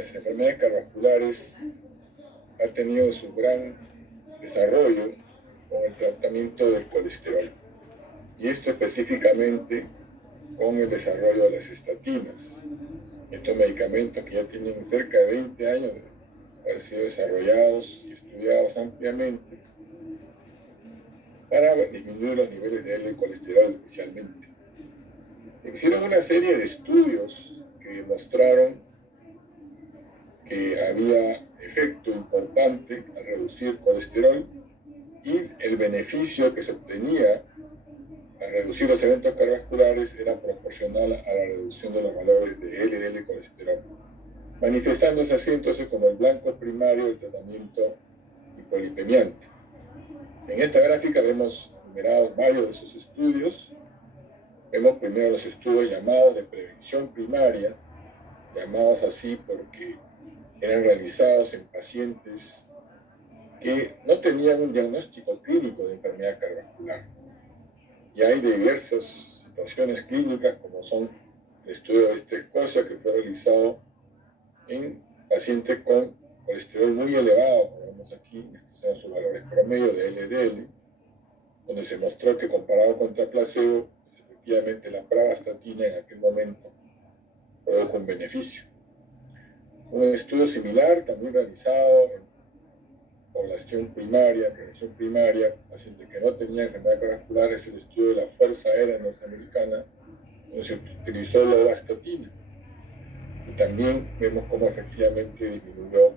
las enfermedades cardiovasculares ha tenido su gran desarrollo con el tratamiento del colesterol. Y esto específicamente con el desarrollo de las estatinas. Estos medicamentos que ya tienen cerca de 20 años de haber sido desarrollados y estudiados ampliamente para disminuir los niveles de colesterol especialmente. Hicieron una serie de estudios que demostraron que había efecto importante al reducir colesterol y el beneficio que se obtenía al reducir los eventos cardiovasculares era proporcional a la reducción de los valores de LDL colesterol, manifestándose así entonces como el blanco primario del tratamiento hipolipemiante. En esta gráfica vemos enumerados varios de esos estudios. Vemos primero los estudios llamados de prevención primaria, llamados así porque eran realizados en pacientes que no tenían un diagnóstico clínico de enfermedad cardiovascular. Y hay diversas situaciones clínicas, como son el estudio de Escocia, que fue realizado en pacientes con colesterol muy elevado, como vemos aquí, estos son sus valores promedio de LDL, donde se mostró que comparado contra placebo, pues efectivamente la pravastatina en aquel momento produjo un beneficio. Un estudio similar, también realizado en población primaria, prevención primaria, pacientes que no tenían enfermedad cardiovascular, es el estudio de la Fuerza Aérea Norteamericana, donde se utilizó la pravastatina. Y también vemos cómo efectivamente disminuyó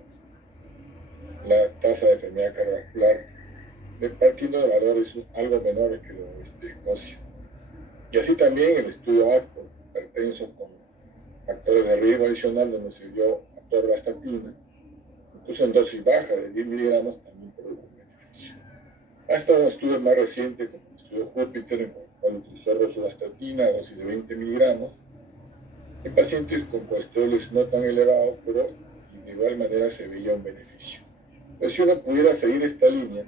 la tasa de enfermedad cardiovascular, partiendo de valores algo menores que los de Escocia. Y así también el estudio ACTO, hipertensos con factores de riesgo adicional, donde se dio atorvastatina, incluso en dosis baja de 10 miligramos, también produjo un beneficio. Hasta un estudio más reciente, como el estudio Júpiter, en el cual utilizó rosuvastatina a dosis de 20 miligramos, en pacientes con colesteroles no tan elevados, pero de igual manera se veía un beneficio. Entonces, si uno pudiera seguir esta línea,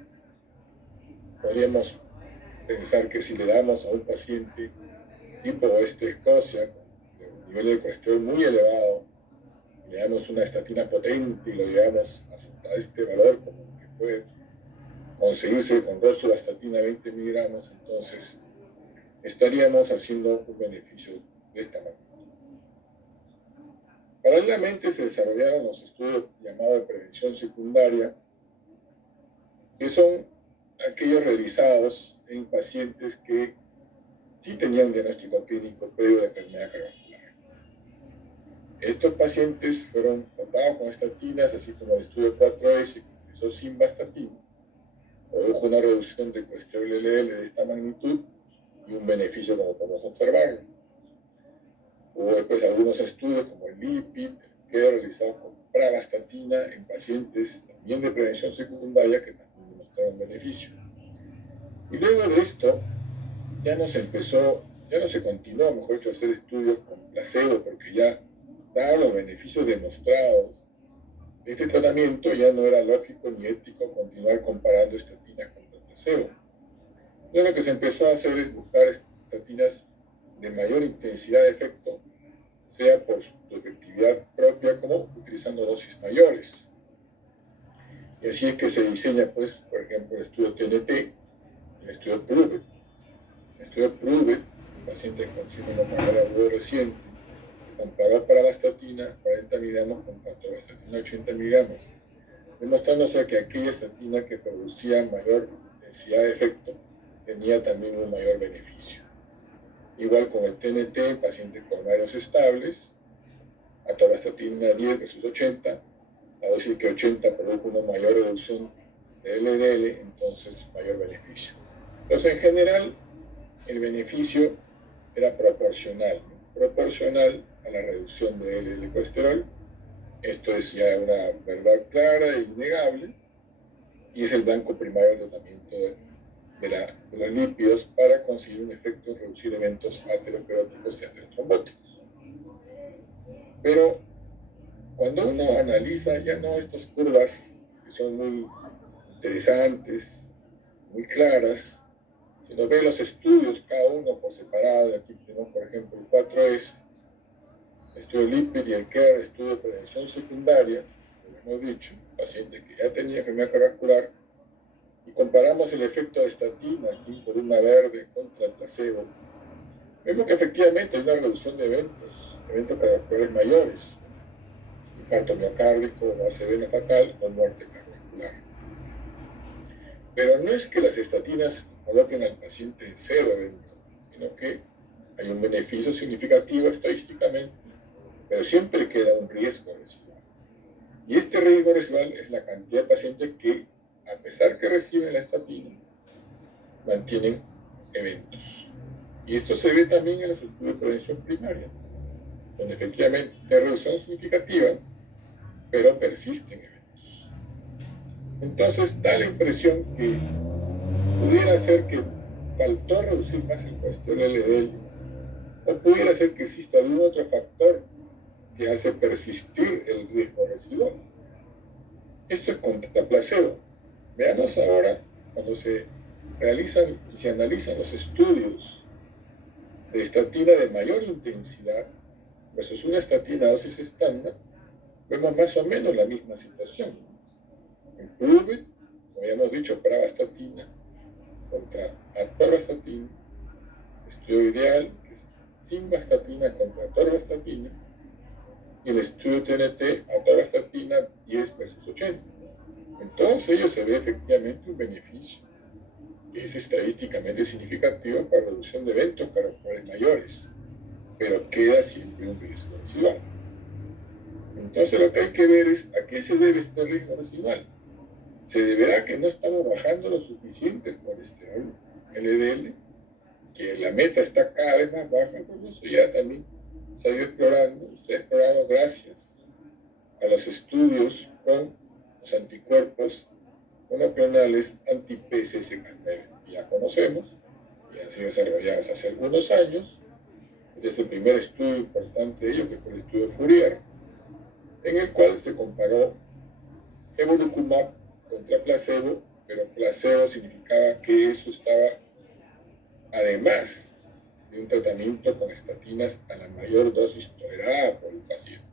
podríamos pensar que si le damos a un paciente tipo Escocia, con un nivel de colesterol muy elevado, le damos una estatina potente y lo llevamos hasta este valor, como que puede conseguirse con rosuvastatina 20 miligramos, entonces estaríamos haciendo un beneficio de esta manera. Paralelamente se desarrollaron los estudios llamados de prevención secundaria, que son aquellos realizados en pacientes que sí tenían diagnóstico clínico previo de enfermedad cardiovascular. Estos pacientes fueron tratados con estatinas, así como el estudio 4S, que empezó sin vastatina, produjo una reducción de colesterol LDL de esta magnitud y un beneficio como podemos observar. Hubo después algunos estudios como el LIPID, que realizados con pravastatina en pacientes también de prevención secundaria que también demostraron beneficio. Y luego de esto ya no se continuó, mejor dicho, a hacer estudios con placebo, porque ya, dados los beneficios demostrados de este tratamiento, ya no era lógico ni ético continuar comparando estatinas contra placebo. Entonces lo que se empezó a hacer es buscar estatinas de mayor intensidad de efecto, sea por su efectividad propia como utilizando dosis mayores. Y así es que se diseña, pues, por ejemplo, el estudio TNT y el estudio PROVE. El estudio PROVE, en pacientes con síndrome pulmonar agudo reciente, comparó pravastatina 40 miligramos con atorvastatina 80 miligramos, demostrándose que aquella estatina que producía mayor intensidad de efecto tenía también un mayor beneficio. Igual con el TNT en pacientes coronarios estables, atorvastatina 10 versus 80, la dosis que 80 produjo una mayor reducción de LDL, entonces mayor beneficio. Entonces, en general, el beneficio era proporcional a la reducción de LDL colesterol. Esto es ya una verdad clara e innegable, y es el blanco primario del tratamiento de los lípidos para conseguir un efecto en reducir eventos ateroscleróticos y aterotrombóticos. Pero cuando uno analiza ya no estas curvas que son muy interesantes, muy claras, sino ve los estudios cada uno por separado, aquí tenemos por ejemplo el 4S, el estudio LIPID y el CARE, estudio de prevención secundaria, como hemos dicho, paciente que ya tenía enfermedad cardiovascular, y comparamos el efecto de estatina, aquí por una verde, contra el placebo, vemos que efectivamente hay una reducción de eventos cardiovasculares mayores, infarto miocárdico, ACV fatal o muerte cardiovascular. Pero no es que las estatinas coloquen al paciente en cero eventos, sino que hay un beneficio significativo estadísticamente, pero siempre queda un riesgo residual. Y este riesgo residual es la cantidad de pacientes que, a pesar que reciben la estatina, mantienen eventos. Y esto se ve también en los estudios de prevención primaria, donde efectivamente hay reducción significativa, pero persisten eventos. Entonces da la impresión que pudiera ser que faltó reducir más el colesterol LDL, o pudiera ser que exista algún otro factor que hace persistir el riesgo residual. Esto es contra placebo. Veamos ahora, cuando se realizan y se analizan los estudios de estatina de mayor intensidad versus una estatina dosis estándar, vemos más o menos la misma situación. En PROVE, como habíamos dicho, pravastatina contra atorvastatina, estudio ideal, que es simvastatina contra atorvastatina, y el estudio TNT, atorvastatina 10 versus 80. En todos ellos se ve efectivamente un beneficio que es estadísticamente significativo para reducción de eventos cardiovasculares mayores, pero queda siempre un riesgo residual. Entonces lo que hay que ver es a qué se debe este riesgo residual. Se deberá que no estamos bajando lo suficiente el colesterol LDL, que la meta está cada vez más baja, por eso ya también se ha ido explorando, y se ha explorado gracias a los estudios con los anticuerpos monoclonales anti-PCSK9, que ya conocemos, y han sido desarrollados hace algunos años, desde el primer estudio importante de ello, que fue el estudio Fourier, en el cual se comparó evolocumab contra placebo, pero placebo significaba que eso estaba además de un tratamiento con estatinas a la mayor dosis tolerada por el paciente.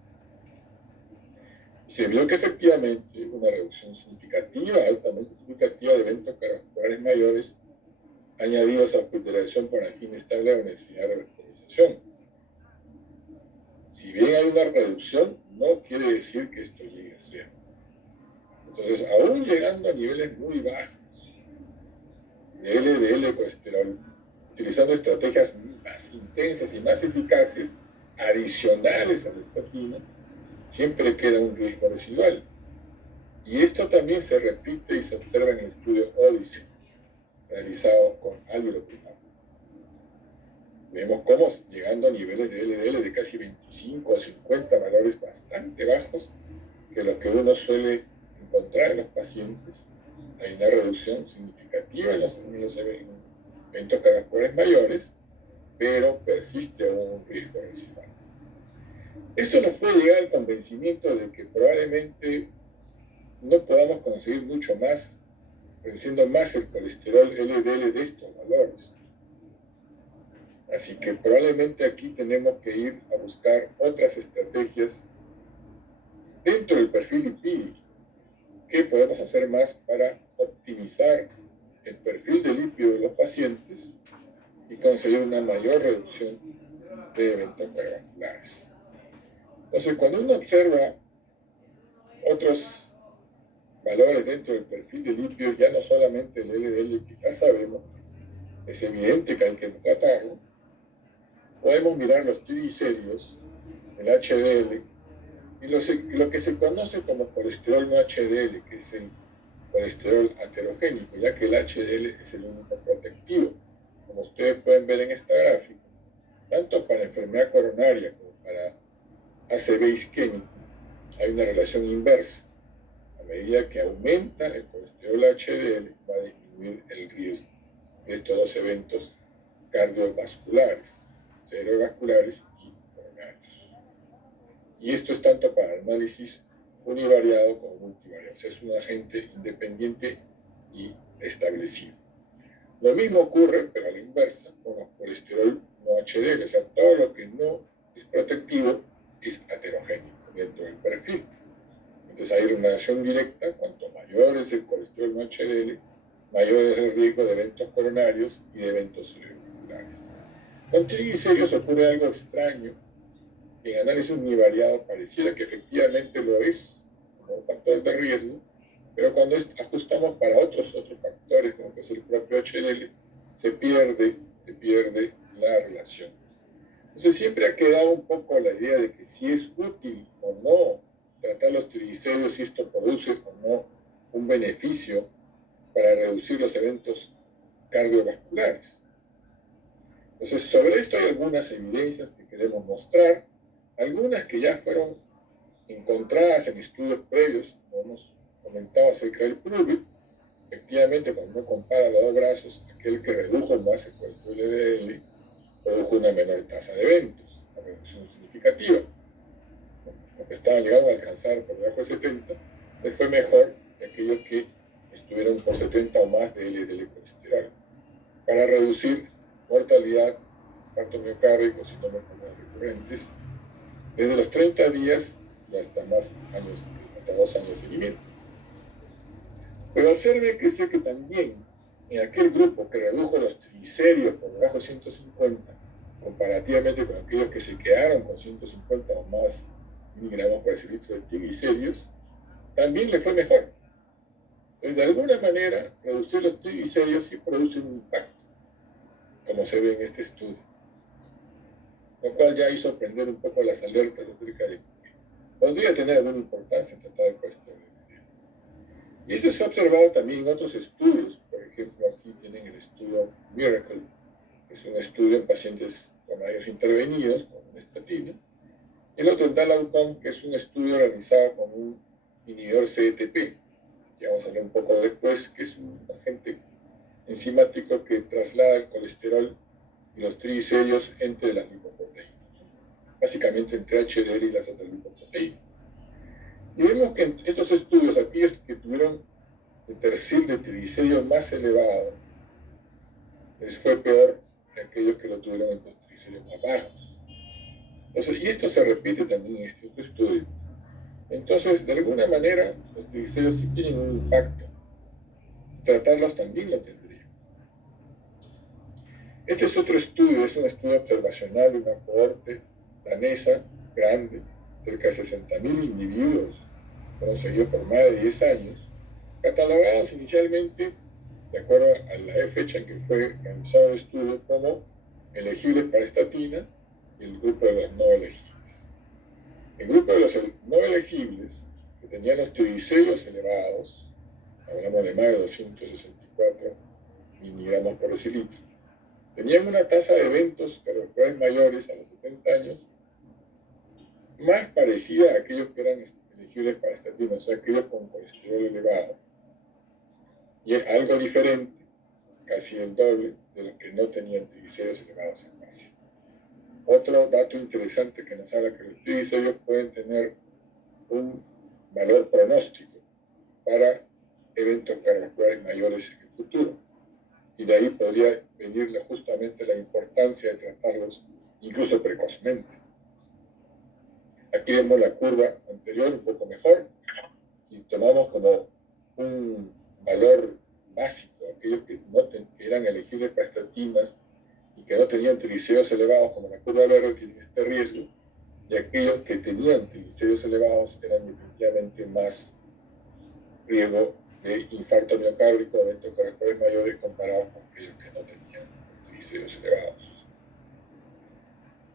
Se vio que efectivamente una reducción significativa, altamente significativa de eventos cardiovasculares mayores añadidos a la hospitalización por angina estable o necesidad de hospitalización. Si bien hay una reducción, no quiere decir que esto llegue a cero. Entonces, aún llegando a niveles muy bajos de LDL colesterol, utilizando estrategias más intensas y más eficaces, adicionales a la estatina, siempre queda un riesgo residual. Y esto también se repite y se observa en el estudio Odyssey, realizado con alveloprimab. Vemos cómo, llegando a niveles de LDL de casi 25 o 50 valores bastante bajos, que lo que uno suele encontrar en los pacientes, hay una reducción significativa en los eventos cardiovasculares mayores, pero persiste aún un riesgo residual. Esto nos puede llegar al convencimiento de que probablemente no podamos conseguir mucho más, reduciendo más el colesterol LDL de estos valores. Así que probablemente aquí tenemos que ir a buscar otras estrategias dentro del perfil lipídico. ¿Qué podemos hacer más para optimizar el perfil de lípido de los pacientes y conseguir una mayor reducción de eventos cardiovasculares? Entonces, cuando uno observa otros valores dentro del perfil de lípidos, ya no solamente el LDL, que ya sabemos, es evidente que hay que tratarlo, podemos mirar los triglicéridos, el HDL, y lo que se conoce como colesterol no HDL, que es el colesterol aterogénico, ya que el HDL es el único protectivo. Como ustedes pueden ver en esta gráfica, tanto para enfermedad coronaria como para ACV isquémico, hay una relación inversa. A medida que aumenta el colesterol HDL, va a disminuir el riesgo de estos dos eventos cardiovasculares, cerebrovasculares y coronarios. Y esto es tanto para análisis univariado como multivariado. O sea, es un agente independiente y establecido. Lo mismo ocurre, pero a la inversa, con el colesterol no HDL. O sea, todo lo que no es protectivo es heterogéneo dentro del perfil. Entonces hay una relación directa: cuanto mayor es el colesterol no HDL, mayor es el riesgo de eventos coronarios y de eventos cerebrovasculares. Con triglicéridos ocurre algo extraño. En análisis univariado pareciera que efectivamente lo es como un factor de riesgo, pero cuando ajustamos para otros factores, como que es el propio HDL, se pierde la relación. Entonces siempre ha quedado un poco la idea de que si es útil o no tratar los triglicéridos, si esto produce o no un beneficio para reducir los eventos cardiovasculares. Entonces, sobre esto hay algunas evidencias que queremos mostrar, algunas que ya fueron encontradas en estudios previos, como hemos comentado acerca del PRUVIT. Efectivamente, cuando uno compara los dos brazos, aquel que redujo más el colesterol LDL produjo una menor tasa de eventos, una reducción significativa. Los que estaban llegando a alcanzar por debajo de 70, les fue mejor que aquellos que estuvieron por 70 o más de LDL colesterol, para reducir mortalidad, infarto miocárdico, síndrome pulmonar recurrentes, desde los 30 días y hasta más años, hasta 2 años de seguimiento. Pero observe que sé que también en aquel grupo que redujo los triglicéridos por debajo de 150, comparativamente con aquellos que se quedaron con 150 o más miligramos por decilitro de triglicéridos, también le fue mejor. Entonces, de alguna manera, reducir los triglicéridos sí produce un impacto, como se ve en este estudio, lo cual ya hizo prender un poco las alertas acerca de que podría tener alguna importancia en tratar el colesterol. Y esto se ha observado también en otros estudios. Por ejemplo, aquí tienen el estudio Miracle, que es un estudio en pacientes coronarios intervenidos con una estatina. El otro es DAL-OUTCOME, que es un estudio realizado con un inhibidor CETP, que vamos a hablar un poco después, que es un agente enzimático que traslada el colesterol y los triglicéridos entre las lipoproteínas, básicamente entre HDL y las otras lipoproteínas. Y vemos que en estos estudios, aquellos que tuvieron el perfil de triglicéridos más elevado, les fue peor que aquellos que lo tuvieron en los triglicéridos más bajos. Entonces, y esto se repite también en este otro estudio. Entonces, de alguna manera, los triglicéridos sí tienen un impacto. Tratarlos también lo tendría. Este es otro estudio, es un estudio observacional de una cohorte danesa grande, cerca de 60.000 individuos, fueron seguidos por más de 10 años, catalogados inicialmente, de acuerdo a la fecha en que fue realizado el estudio, como elegibles para estatina, y el grupo de los no elegibles. El grupo de los no elegibles, que tenían los triglicéridos elevados, hablamos de más de 264 miligramos por decilitro, tenían una tasa de eventos cardiovasculares mayores a los 70 años, más parecida a aquellos que eran elegibles para estatina, o sea, aquellos con colesterol elevado. Y es algo diferente, casi el doble, de los que no tenían triglicéridos elevados en base. Otro dato interesante que nos habla que los triglicéridos pueden tener un valor pronóstico para eventos cardiovasculares mayores en el futuro. Y de ahí podría venir justamente la importancia de tratarlos incluso precozmente. Aquí vemos la curva anterior un poco mejor. Si tomamos como un valor básico aquellos que eran elegibles para estatinas y que no tenían triglicéridos elevados, como la curva verde, tienen este riesgo, y aquellos que tenían triglicéridos elevados eran definitivamente más riesgo de infarto miocárdico, eventos cardiovasculares mayores, comparados con aquellos que no tenían triglicéridos elevados.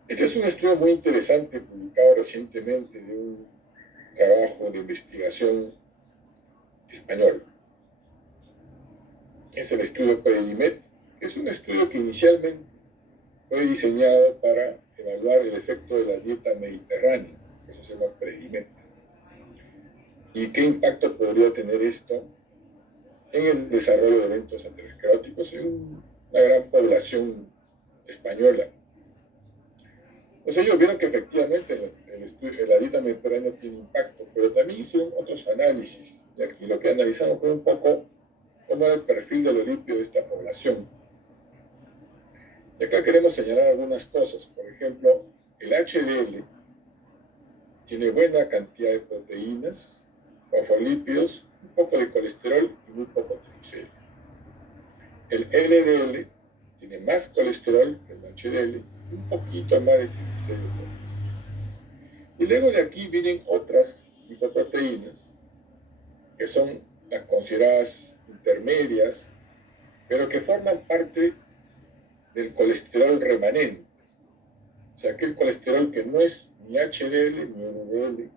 Este es un estudio muy interesante publicado recientemente de un trabajo de investigación español. Es el estudio PREDIMED, que es un estudio que inicialmente fue diseñado para evaluar el efecto de la dieta mediterránea, que eso se llama PREDIMED. ¿Y qué impacto podría tener esto en el desarrollo de eventos ateroscleróticos en una gran población española? Pues ellos vieron que efectivamente la dieta mediterránea tiene impacto, pero también hicieron otros análisis. Y aquí lo que analizamos fue un poco cómo era el perfil de los lípidos de esta población. Y acá queremos señalar algunas cosas. Por ejemplo, el HDL tiene buena cantidad de proteínas, fosfolípidos, un poco de colesterol y muy poco triglicéridos. El LDL tiene más colesterol que el HDL y un poquito más de triglicéridos. Y luego de aquí vienen otras lipoproteínas, que son las consideradas intermedias, pero que forman parte del colesterol remanente. O sea, aquel colesterol que no es ni HDL ni LDL,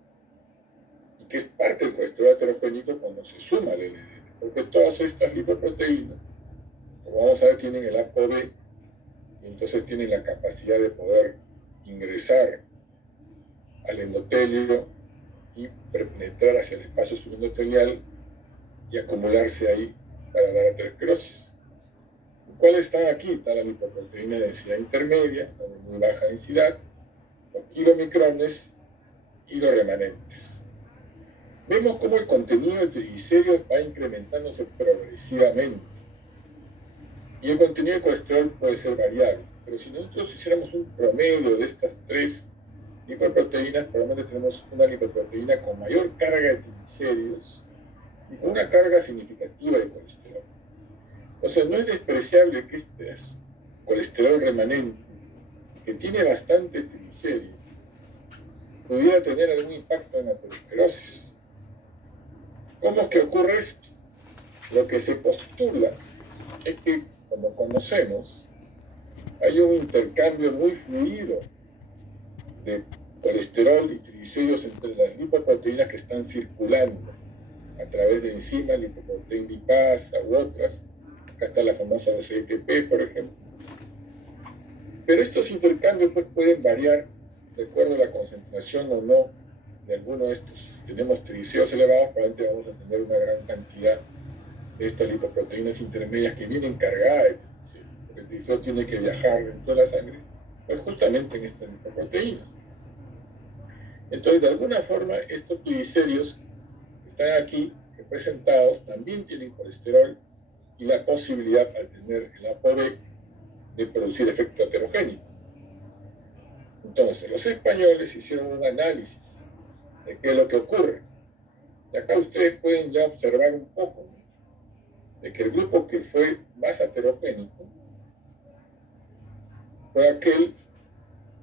y que es parte del colesterol heterogénico cuando se suma al LDL. Porque todas estas lipoproteínas, como vamos a ver, tienen el ApoB, y entonces tienen la capacidad de poder ingresar al endotelio y penetrar hacia el espacio subendotelial y acumularse ahí para dar aterosclerosis. ¿Cuáles están aquí? Está la lipoproteína de densidad intermedia, la de muy baja densidad, los kilomicrones y los remanentes. Vemos cómo el contenido de triglicéridos va incrementándose progresivamente. Y el contenido de colesterol puede ser variable. Pero si nosotros hiciéramos un promedio de estas tres lipoproteínas, probablemente tenemos una lipoproteína con mayor carga de triglicéridos y con una carga significativa de colesterol. Entonces no es despreciable que este es colesterol remanente, que tiene bastante triglicéridos, pudiera tener algún impacto en la aterosclerosis. ¿Cómo es que ocurre esto? Lo que se postula es que, como conocemos, hay un intercambio muy fluido de colesterol y triglicéridos entre las lipoproteínas que están circulando a través de enzimas, lipoproteína lipasa u otras. Acá está la famosa CETP, por ejemplo. Pero estos intercambios pues, pueden variar de acuerdo a la concentración o no de alguno de estos. Si tenemos triglicéridos elevados, probablemente vamos a tener una gran cantidad de estas lipoproteínas intermedias que vienen cargadas de triglicéridos, porque el triglicérido tiene que viajar dentro de la sangre, pues justamente en estas lipoproteínas. Entonces, de alguna forma, estos triglicéridos que están aquí representados también tienen colesterol y la posibilidad, al tener el ApoB, de producir efecto aterogénico. Entonces, los españoles hicieron un análisis de qué es lo que ocurre. Y acá ustedes pueden ya observar un poco, ¿no?, de que el grupo que fue más aterogénico fue aquel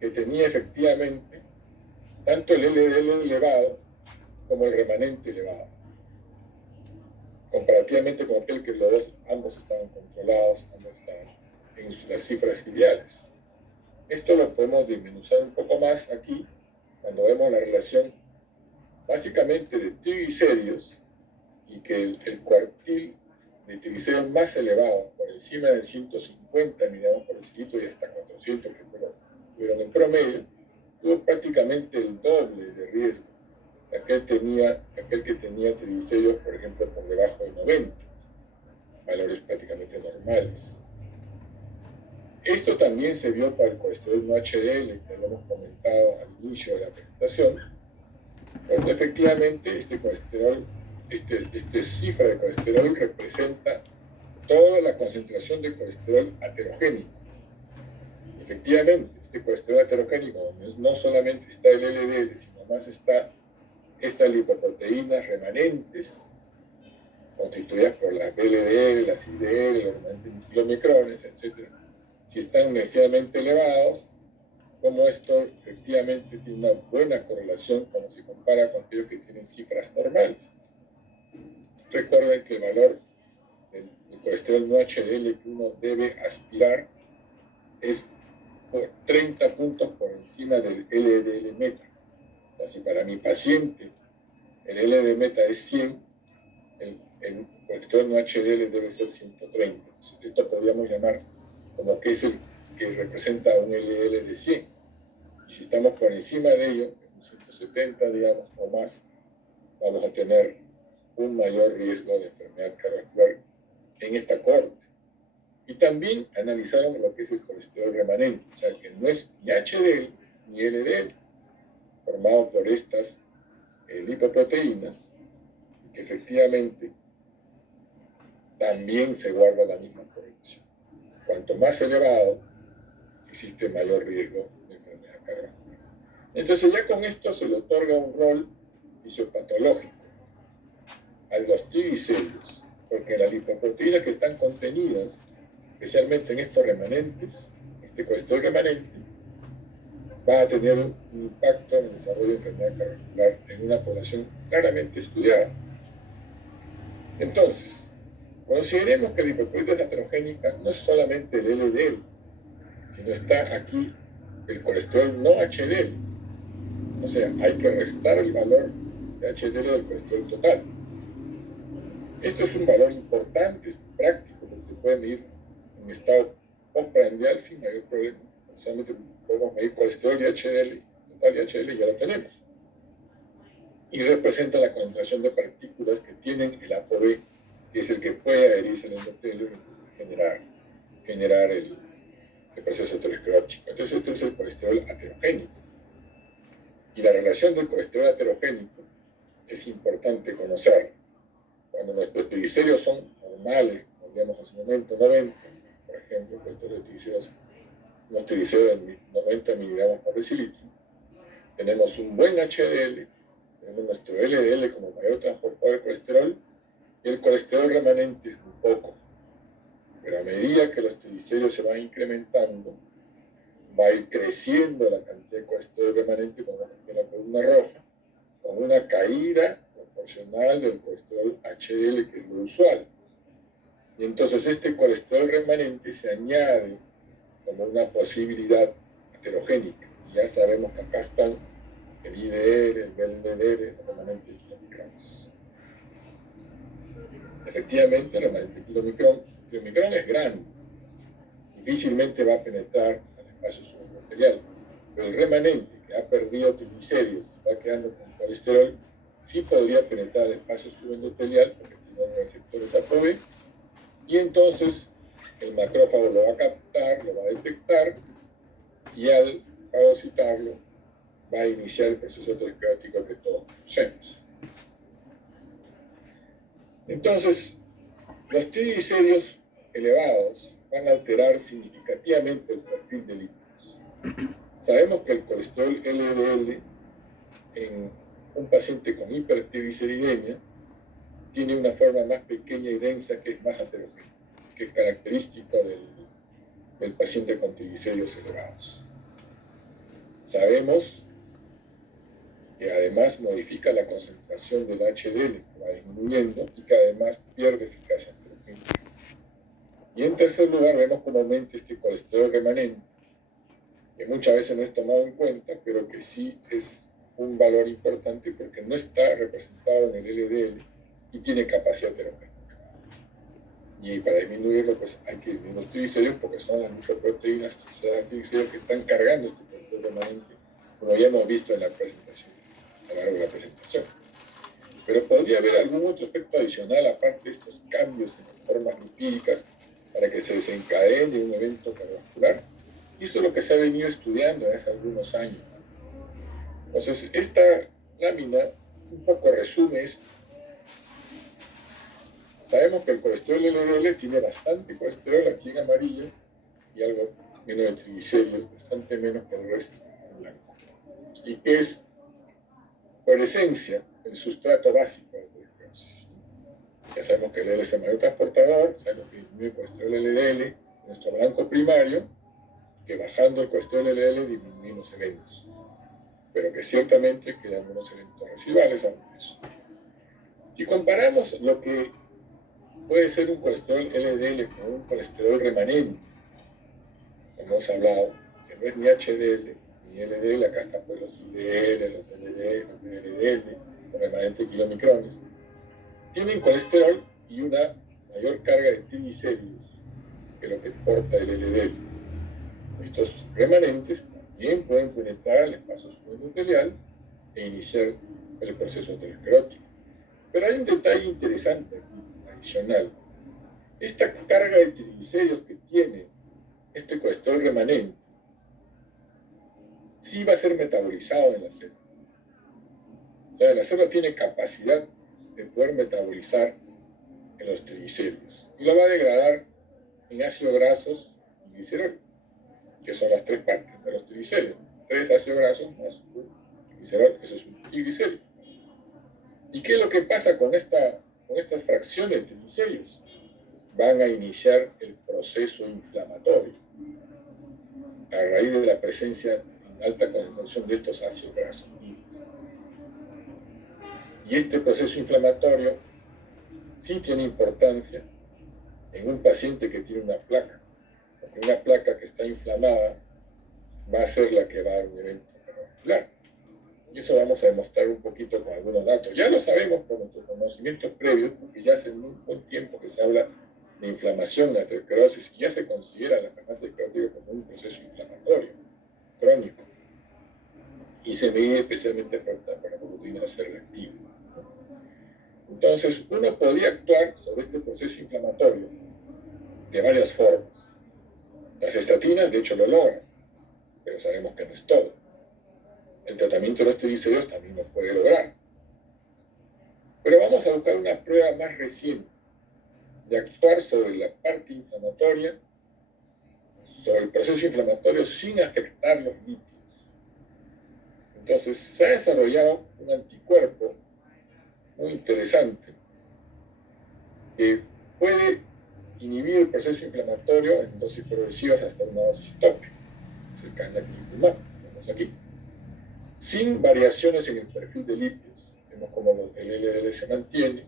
que tenía efectivamente tanto el LDL elevado como el remanente elevado, comparativamente con aquel que ambos estaban controlados, ambos estaban en las cifras ideales. Esto lo podemos desmenuzar un poco más aquí, cuando vemos la relación básicamente de triglicéridos, y que el cuartil de triglicéridos más elevado, por encima de 150 miligramos por decilitro y hasta 400 que tuvieron en promedio, tuvo prácticamente el doble de riesgo que aquel que tenía triglicéridos, por ejemplo, por debajo de 90, valores prácticamente normales. Esto también se vio para el colesterol no HDL, que habíamos comentado al inicio de la presentación, donde efectivamente este colesterol, esta cifra de colesterol representa toda la concentración de colesterol aterogénico. Efectivamente, este colesterol aterogénico, donde no solamente está el LDL, sino más está estas lipoproteínas remanentes, constituidas por las LDL, las IDL, los remanentes kilomicrones, etc., si están necesariamente elevados, como esto efectivamente tiene una buena correlación cuando se compara con aquellos que tienen cifras normales. Recuerden que el valor del colesterol no HDL que uno debe aspirar es por 30 puntos por encima del LDL meta. O sea, si para mi paciente el LDL meta es 100, el colesterol no HDL debe ser 130. Entonces, esto podríamos llamar como que es el que representa un LDL de 100. Y si estamos por encima de ello, 170, digamos, o más, vamos a tener un mayor riesgo de enfermedad cardiovascular en esta cohorte. Y también analizaron lo que es el colesterol remanente, o sea, que no es ni HDL ni LDL, formado por estas lipoproteínas, que efectivamente también se guarda la misma correlación. Cuanto más elevado, existe mayor riesgo de enfermedad cardiovascular. Entonces ya con esto se le otorga un rol fisiopatológico a los triglicéridos, porque las lipoproteínas que están contenidas, especialmente en estos remanentes, este colesterol remanente, va a tener un impacto en el desarrollo de enfermedad cardiovascular en una población claramente estudiada. Entonces, consideremos que las lipoproteínas aterogénicas no es solamente el LDL, sino está aquí el colesterol no HDL. O sea, hay que restar el valor de HDL del colesterol total. Esto es un valor importante, es práctico, porque se puede medir en estado postprandial sin mayor problema. Solamente podemos medir colesterol y HDL, total y HDL, y ya lo tenemos. Y representa la concentración de partículas que tienen el ApoB, que es el que puede adherirse al endotelio y generar el proceso aterosclerótico. Entonces, este es el colesterol aterogénico. Y la relación del colesterol aterogénico es importante conocer. Cuando nuestros triglicéridos son normales, como digamos hace un momento, 90, por ejemplo, el colesterol de triglicéridos, unos triglicéridos de 90 miligramos por decilitro, tenemos un buen HDL, tenemos nuestro LDL como mayor transportador de colesterol, y el colesterol remanente es muy poco. Pero a medida que los triglicéridos se van incrementando, va a ir creciendo la cantidad de colesterol remanente como en la columna roja, con una caída proporcional del colesterol HDL, que es lo usual. Y entonces este colesterol remanente se añade como una posibilidad aterogénica. Y ya sabemos que acá están el IDL, el LDL, el remanente de kilomicrones. Efectivamente, el remanente de kilomicrón es grande. Difícilmente va a penetrar al espacio subendothelial. Pero el remanente que ha perdido triglicéridos y va quedando con colesterol, sí podría penetrar al espacio subendothelial porque tiene receptores ApoB, y entonces el macrófago lo va a captar, lo va a detectar, y al fagocitarlo va a iniciar el proceso aterosclerótico que todos conocemos. Entonces, los triglicéridos elevados van a alterar significativamente el perfil de lípidos. Sabemos que el colesterol LDL en un paciente con hipertrigliceridemia tiene una forma más pequeña y densa, que es más aterogénea, que es característico del paciente con triglicéridos elevados. Sabemos que además modifica la concentración del HDL, que va disminuyendo, y que además pierde eficacia aterogénica. Y en tercer lugar, vemos cómo aumenta este colesterol remanente, que muchas veces no es tomado en cuenta, pero que sí es un valor importante porque no está representado en el LDL y tiene capacidad aterogénica. Y para disminuirlo, pues hay que disminuir los triglicéridos, porque son las lipoproteínas asociadas a triglicéridos que están cargando este colesterol remanente, como ya hemos visto en la presentación, a lo largo de la presentación. Pero podría haber algún otro efecto adicional, aparte de estos cambios en las formas lipídicas, para que se desencadene un evento cardiovascular. Y eso es lo que se ha venido estudiando desde hace algunos años. Entonces, esta lámina un poco resume esto. Sabemos que el colesterol LDL tiene bastante colesterol aquí en amarillo y algo menos de triglicéridos, bastante menos que el resto en blanco. Y que es, por esencia, el sustrato básico de la aterosclerosis. Ya sabemos que el LDL es el mayor transportador, sabemos que disminuye el colesterol LDL, nuestro blanco primario, que bajando el colesterol LDL disminuimos eventos, pero que ciertamente quedan unos eventos residuales aún eso. Si comparamos lo que puede ser un colesterol LDL con un colesterol remanente, como hemos hablado, que no es ni HDL ni LDL, acá están pues los IDL, los LDL, los LDL, los remanentes de kilomicrones, tienen colesterol y una mayor carga de triglicéridos que lo que porta el LDL. Estos remanentes también pueden penetrar al espacio subendothelial e iniciar el proceso aterosclerótico. Pero hay un detalle interesante aquí, adicional. Esta carga de triglicéridos que tiene este colesterol remanente sí va a ser metabolizado en la célula. O sea, la célula tiene capacidad de poder metabolizar en los triglicéridos y lo va a degradar en ácidos grasos y glicerol, que son las tres partes de los triglicéridos. 3 ácidos grasos más un glicerol, eso es un triglicérido. ¿Y qué es lo que pasa con estas fracciones de triglicéridos? Van a iniciar el proceso inflamatorio a raíz de la presencia en alta concentración de estos ácidos grasos libres. Y este proceso inflamatorio sí tiene importancia en un paciente que tiene una placa, porque una placa que está inflamada va a ser la que va a dar un evento cardiovascular. Y eso vamos a demostrar un poquito con algunos datos. Ya lo sabemos por nuestros conocimientos previos, porque ya hace un buen tiempo que se habla de inflamación, de aterosclerosis, y ya se considera la enfermedad aterosclerótica como un proceso inflamatorio crónico. Y se mide especialmente por la proteína C reactiva. Entonces, uno podría actuar sobre este proceso inflamatorio de varias formas. Las estatinas, de hecho, lo logran, pero sabemos que no es todo. El tratamiento de los triglicéridos también lo puede lograr. Pero vamos a buscar una prueba más reciente de actuar sobre la parte inflamatoria, sobre el proceso inflamatorio sin afectar los lípidos. Entonces, se ha desarrollado un anticuerpo muy interesante que puede inhibir el proceso inflamatorio en dosis progresivas hasta una dosis tope. Es el canakinumab, que vemos aquí. Sin variaciones en el perfil de lípidos. Vemos como el LDL se mantiene,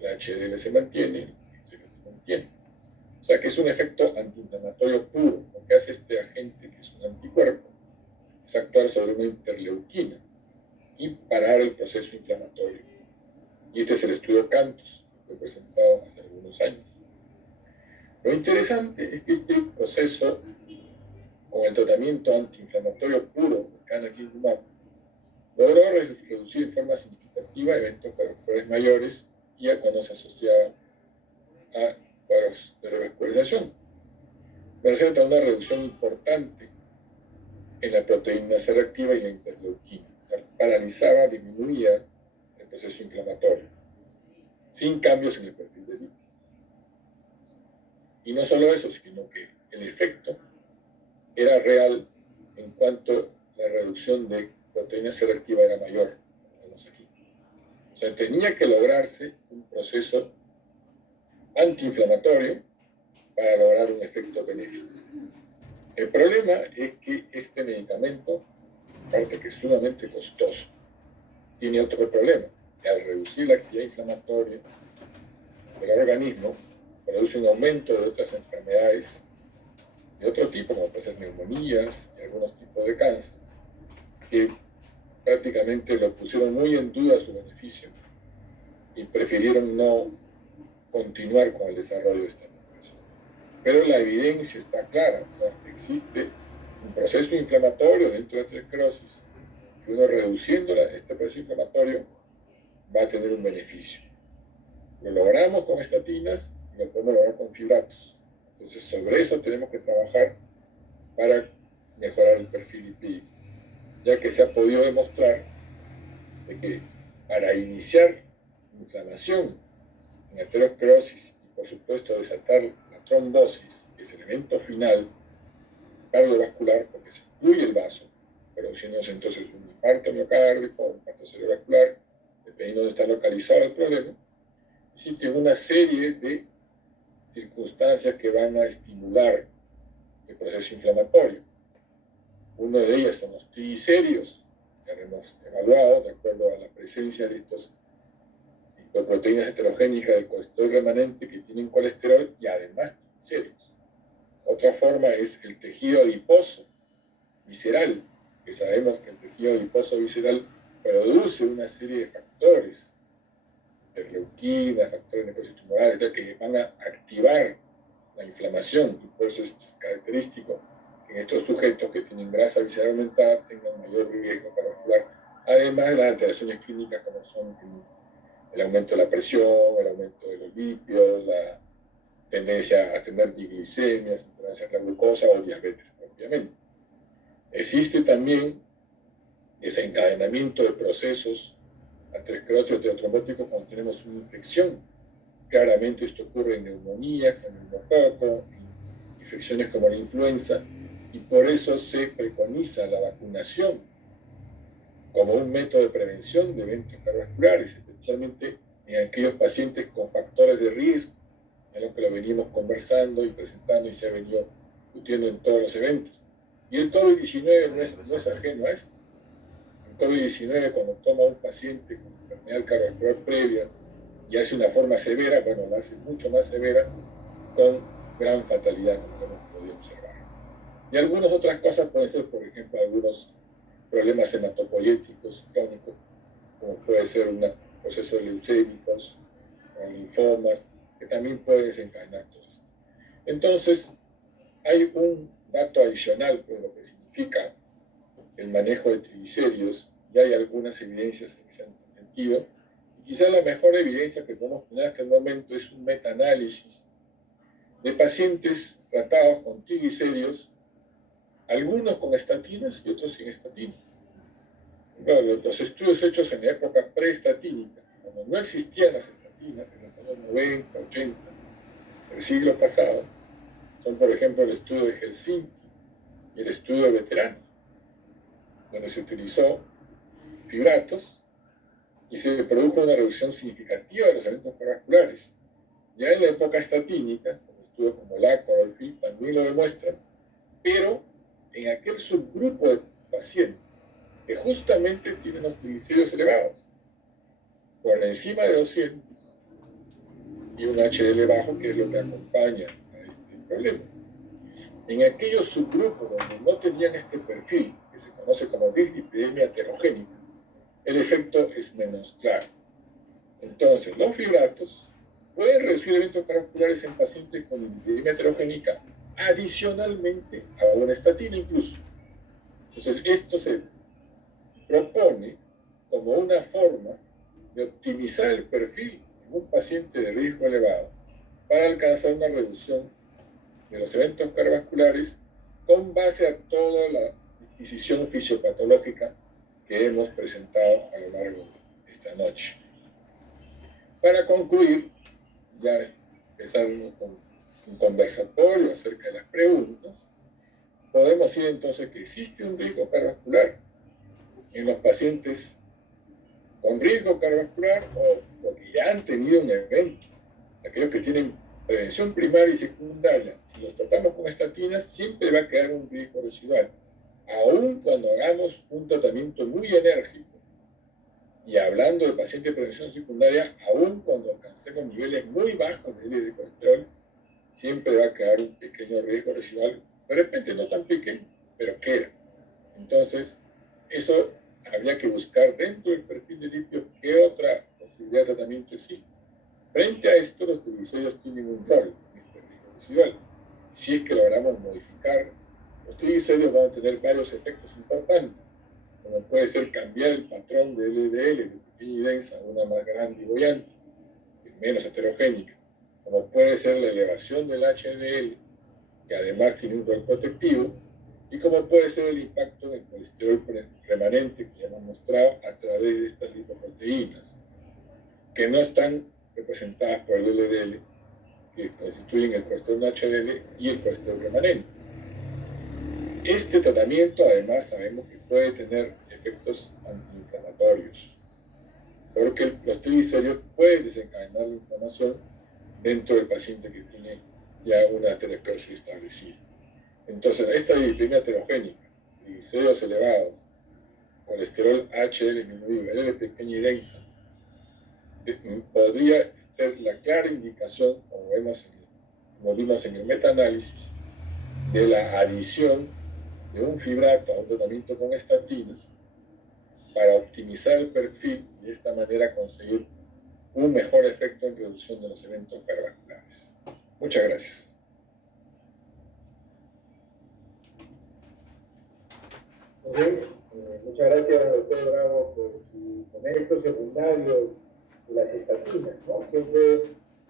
el HDL se mantiene, el triglicérido se mantiene. O sea que es un efecto antiinflamatorio puro. Lo que hace este agente, que es un anticuerpo, es actuar sobre una interleuquina y parar el proceso inflamatorio. Y este es el estudio CANTOS, que fue presentado hace algunos años. Lo interesante es que este proceso, con el tratamiento antiinflamatorio puro, canakinumab, logró reducir en forma significativa eventos cardiovasculares mayores y a cuando se asociaba a cuadros de revascularización. Presenta una reducción importante en la proteína C reactiva y la interleuquina. Paralizaba, disminuía el proceso inflamatorio, sin cambios en el perfil de lípidos. Y no solo eso, sino que el efecto era real en cuanto la reducción de proteína C reactiva era mayor. Vemos aquí. O sea, tenía que lograrse un proceso antiinflamatorio para lograr un efecto benéfico. El problema es que este medicamento, aparte que es sumamente costoso, tiene otro problema, que al reducir la actividad inflamatoria del organismo, produce un aumento de otras enfermedades de otro tipo, como puede ser neumonías y algunos tipos de cáncer, que prácticamente lo pusieron muy en duda su beneficio y prefirieron no continuar con el desarrollo de esta medicación. Pero la evidencia está clara, o sea, existe un proceso inflamatorio dentro de la aterosclerosis, que uno reduciendo este proceso inflamatorio va a tener un beneficio. Lo logramos con estatinas y lo podemos lograr con fibratos. Entonces, sobre eso tenemos que trabajar para mejorar el perfil lipídico, ya que se ha podido demostrar de que para iniciar inflamación en aterosclerosis y, por supuesto, desatar la trombosis, que es el evento final cardiovascular, porque se excluye el vaso, produciéndose entonces un infarto miocárdico, un infarto cerebrovascular, dependiendo de dónde está localizado el problema, existe una serie de circunstancias que van a estimular el proceso inflamatorio. Una de ellas son los triglicéridos, que hemos evaluado de acuerdo a la presencia de estas proteínas heterogénicas del colesterol remanente que tienen colesterol y además triglicéridos. Otra forma es el tejido adiposo visceral, que sabemos que el tejido adiposo visceral produce una serie de factores, interleuquina, factores necrosis-tumorales, que van a activar la inflamación, y por eso es característico que en estos sujetos que tienen grasa visceral aumentada tengan mayor riesgo cardiovascular, además de las alteraciones clínicas como son el aumento de la presión, el aumento de los lípidos, la tendencia a tener diglicemias, intolerancia a la glucosa o diabetes propiamente. Existe también desencadenamiento de procesos ateroscleróticos trombóticos cuando tenemos una infección. Claramente esto ocurre en neumonías, con neumococo, en infecciones como la influenza, y por eso se preconiza la vacunación como un método de prevención de eventos cardiovasculares, especialmente en aquellos pacientes con factores de riesgo, en lo que lo venimos conversando y presentando y se ha venido discutiendo en todos los eventos. Y el COVID-19 no es ajeno a esto. El COVID-19, cuando toma a un paciente con enfermedad cardiovascular previa y hace una forma severa, bueno, la hace mucho más severa, con gran fatalidad, como hemos podido observar. Y algunas otras cosas pueden ser, por ejemplo, algunos problemas hematopoyéticos crónicos, como puede ser un proceso leucémicos o linfomas, que también pueden desencadenar todo esto. Entonces, hay un dato adicional, pues, lo que significa el manejo de triglicéridos, y hay algunas evidencias en ese sentido. Y quizás la mejor evidencia que podemos tener hasta el momento es un metaanálisis de pacientes tratados con triglicéridos, algunos con estatinas y otros sin estatinas. Bueno, los estudios hechos en la época preestatínica, cuando no existían las estatinas, en los años 90, 80, del siglo pasado, son por ejemplo el estudio de Helsinki y el estudio de veteranos, donde se utilizó fibratos y se produjo una reducción significativa de los eventos cardiovasculares. Ya en la época estatínica, estudios como el ACO o el FIL también lo demuestran, pero en aquel subgrupo de pacientes que justamente tienen los triglicéridos elevados, por encima de 200, y un HDL bajo, que es lo que acompaña a este problema. En aquellos subgrupos donde no tenían este perfil, que se conoce como dislipidemia heterogénica, el efecto es menos claro. Entonces, los fibratos pueden reducir eventos cardiovasculares en pacientes con dislipidemia heterogénica adicionalmente a una estatina incluso. Entonces, esto se propone como una forma de optimizar el perfil en un paciente de riesgo elevado para alcanzar una reducción de los eventos cardiovasculares con base a toda la disquisición fisiopatológica que hemos presentado a lo largo de esta noche. Para concluir, ya empezamos con un conversatorio acerca de las preguntas, podemos decir entonces que existe un riesgo cardiovascular en los pacientes con riesgo cardiovascular o porque ya han tenido un evento, aquellos que tienen prevención primaria y secundaria. Si los tratamos con estatinas, siempre va a quedar un riesgo residual, aun cuando hagamos un tratamiento muy enérgico. Y hablando de pacientes de prevención secundaria, aun cuando alcancemos niveles muy bajos de LDL de colesterol, siempre va a quedar un pequeño riesgo residual, de repente no tan pequeño, pero queda. Entonces, eso habría que buscar dentro del perfil de litio qué otra posibilidad de tratamiento existe. Frente a esto, los triglicéridos tienen un rol en este riesgo residual. Si es que logramos modificar, los triglicéridos van a tener varios efectos importantes, como puede ser cambiar el patrón de LDL de pequeña y densa a una más grande y boyante, menos heterogénica, como puede ser la elevación del HDL, que además tiene un rol protectivo, y como puede ser el impacto en el colesterol remanente que ya hemos mostrado a través de estas lipoproteínas, que no están representadas por el LDL, que constituyen el colesterol HDL y el colesterol remanente. Este tratamiento además sabemos que puede tener efectos antiinflamatorios, porque los triglicéridos pueden desencadenar la inflamación dentro del paciente que tiene ya una aterosclerosis establecida. Entonces, esta dislipidemia heterogénica, triglicéridos elevados, colesterol HDL disminuido, LDL pequeña y densa, podría ser la clara indicación, como vimos en el metaanálisis, de la adición de un fibrato a un tratamiento con estatinas para optimizar el perfil y de esta manera conseguir un mejor efecto en reducción de los eventos cardiovasculares. Muchas gracias. Muy bien, muchas gracias, doctor Bravo, por su efectos secundarios de las estatinas, ¿no? Siempre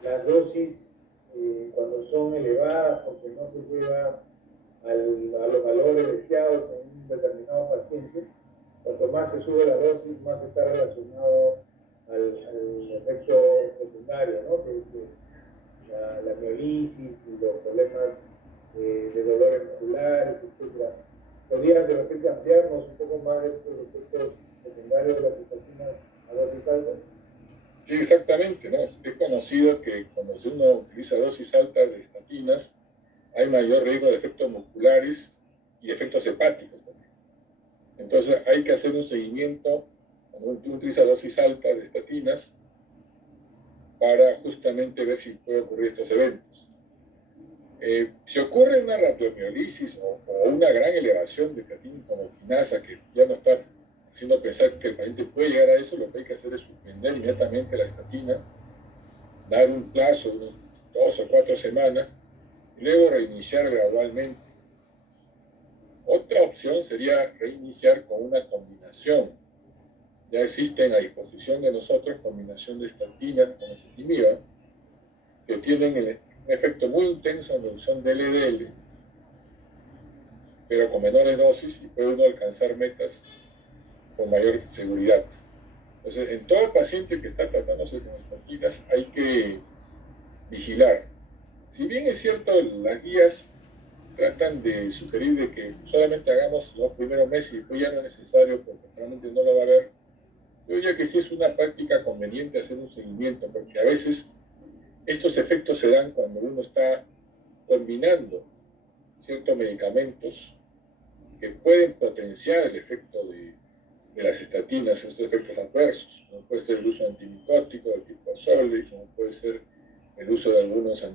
las dosis, cuando son elevadas, porque no se llega a los valores deseados en un determinado paciente, cuanto más se sube la dosis, más está relacionado al efecto secundario, ¿no? Que es la miolisis y los problemas de dolores musculares, etc. ¿Podrían de repente ampliarnos un poco más de estos efectos secundarios de las estatinas a dosis altas? Sí, exactamente, ¿no? Es conocido que cuando uno utiliza dosis altas de estatinas, hay mayor riesgo de efectos musculares y efectos hepáticos también. Entonces hay que hacer un seguimiento cuando uno utiliza dosis altas de estatinas para justamente ver si puede ocurrir estos eventos. Si ocurre una radiomiolisis o una gran elevación de creatinina como quinasa que ya no está haciendo pensar que el paciente puede llegar a eso, lo que hay que hacer es suspender inmediatamente la estatina, dar un plazo de unos 2 o 4 semanas y luego reiniciar gradualmente. Otra opción sería reiniciar con una combinación. Ya existen a disposición de nosotros combinación de estatinas con ezetimiba que tienen un efecto muy intenso en reducción de LDL, pero con menores dosis y puede uno alcanzar metas con mayor seguridad. Entonces, en todo paciente que está tratándose con estatinas hay que vigilar. Si bien es cierto, las guías tratan de sugerir de que solamente hagamos los primeros meses y después ya no es necesario porque realmente no lo va a ver, yo diría que sí es una práctica conveniente hacer un seguimiento, porque a veces estos efectos se dan cuando uno está combinando ciertos medicamentos que pueden potenciar el efecto de las estatinas, estos efectos adversos, como puede ser el uso de antimicóticos de tipo azole, como puede ser el uso de algunos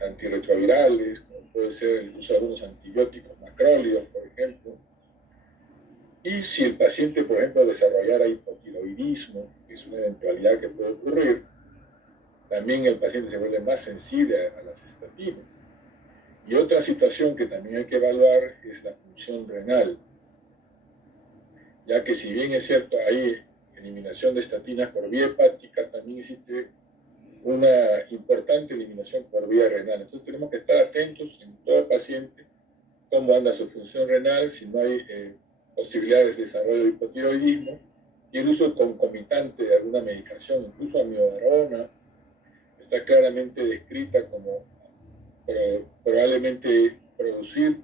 antirretrovirales, como puede ser el uso de algunos antibióticos macrólidos, por ejemplo. Y si el paciente, por ejemplo, desarrollara hipotiroidismo, que es una eventualidad que puede ocurrir, también el paciente se vuelve más sensible a las estatinas. Y otra situación que también hay que evaluar es la función renal, ya que si bien es cierto hay eliminación de estatinas por vía hepática, también existe una importante eliminación por vía renal. Entonces tenemos que estar atentos en todo paciente cómo anda su función renal, si no hay posibilidades de desarrollo de hipotiroidismo, y el uso concomitante de alguna medicación, incluso amiodarona, está claramente descrita como probablemente producir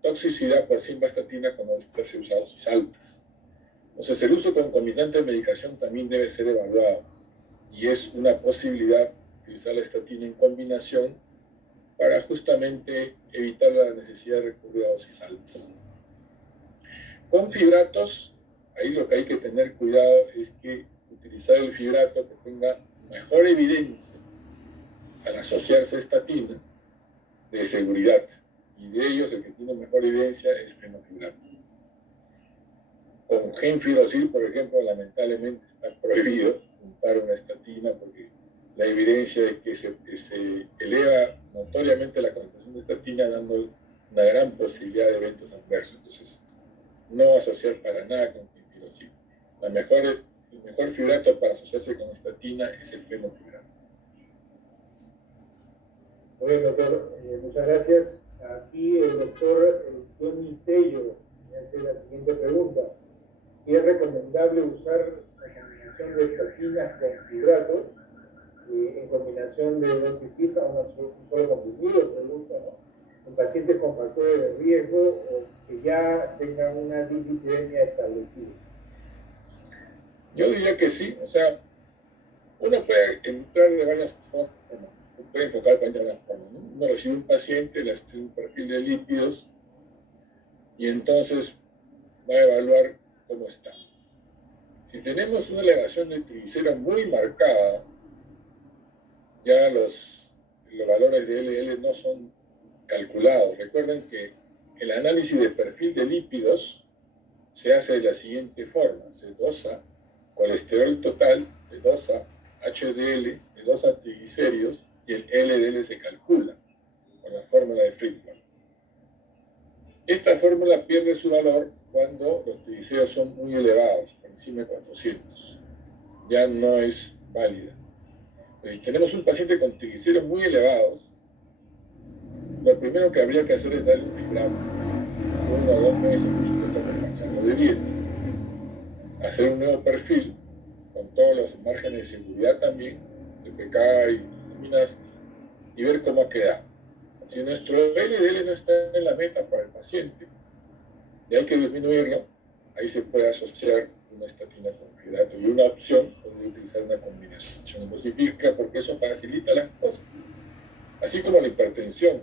toxicidad por simvastatina cuando se usa dosis altas. Entonces el uso concomitante de medicación también debe ser evaluado y es una posibilidad utilizar la estatina en combinación para justamente evitar la necesidad de recurrir a dosis altas. Con fibratos, ahí lo que hay que tener cuidado es que utilizar el fibrato que tenga mejor evidencia al asociarse a estatina de seguridad, y de ellos el que tiene mejor evidencia es fenofibrato. Con genfirosil, por ejemplo, lamentablemente está prohibido juntar una estatina porque la evidencia es que se eleva notoriamente la concentración de estatina, dando una gran posibilidad de eventos adversos. Entonces, no asociar para nada con genfirosil. El mejor fibrato para asociarse con estatina es el fenofibrato. Muy bien, doctor. Muchas gracias. Aquí el doctor Tony Tello me hace la siguiente pregunta. Si es recomendable usar la combinación de estatinas con fibrato en combinación de dosis fija o un solo comprimido, pregunta, ¿no? En pacientes con factores de riesgo o que ya tengan una dislipidemia establecida. Yo diría que sí, o sea, uno puede entrar de varias formas, puede enfocar de varias formas, ¿no? Uno recibe un paciente, le hace un perfil de lípidos y entonces va a evaluar cómo está. Si tenemos una elevación de triglicéridos muy marcada, ya los valores de LDL no son calculados. Recuerden que el análisis de perfil de lípidos se hace de la siguiente forma: se dosa colesterol total, se dosa HDL, se dosa triglicéridos y el LDL se calcula con la fórmula de Friedman. Esta fórmula pierde su valor cuando los triglicéridos son muy elevados, por encima de 400. Ya no es válida. Si tenemos un paciente con triglicéridos muy elevados, lo primero que habría que hacer es darle un fibrato, 1 o 2 meses, por supuesto, acompañarlo de dieta. Hacer un nuevo perfil con todos los márgenes de seguridad también, de PK y transaminases, y ver cómo ha quedado. Si nuestro LDL no está en la meta para el paciente y hay que disminuirlo, ahí se puede asociar una estatina con fibra. Y una opción es utilizar una combinación dosifica, porque eso facilita las cosas. Así como la hipertensión,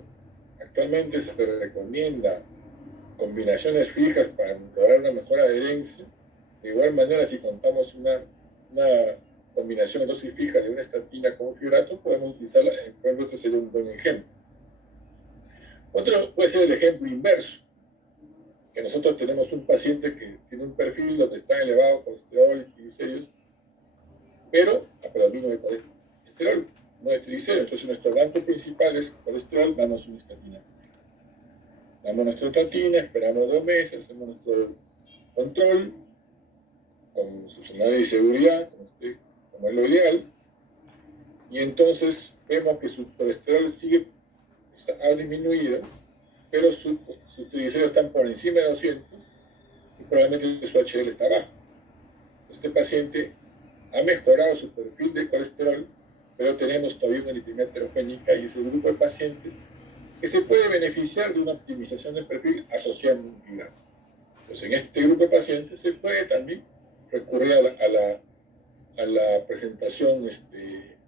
actualmente se recomienda combinaciones fijas para lograr una mejor adherencia. De igual manera, si contamos una combinación de dosis fija de una estatina con un fibrato, podemos utilizarla. Por ejemplo, este sería un buen ejemplo. Otro puede ser el ejemplo inverso, que nosotros tenemos un paciente que tiene un perfil donde está elevado colesterol y triglicéridos, pero a predominio de colesterol, no de triglicéridos. Entonces, nuestro banco principal es colesterol, damos una estatina. Damos nuestra estatina, esperamos 2 meses, hacemos nuestro control con su análisis de seguridad, como es lo ideal, y entonces vemos que su colesterol ha disminuido, pero sus triglicéridos están por encima de 200 y probablemente su HDL está bajo. Este paciente ha mejorado su perfil de colesterol, pero tenemos todavía una lipemia heterogénica y es el grupo de pacientes que se puede beneficiar de una optimización del perfil asociando un fibrato. Entonces, en este grupo de pacientes se puede también recurrir a la presentación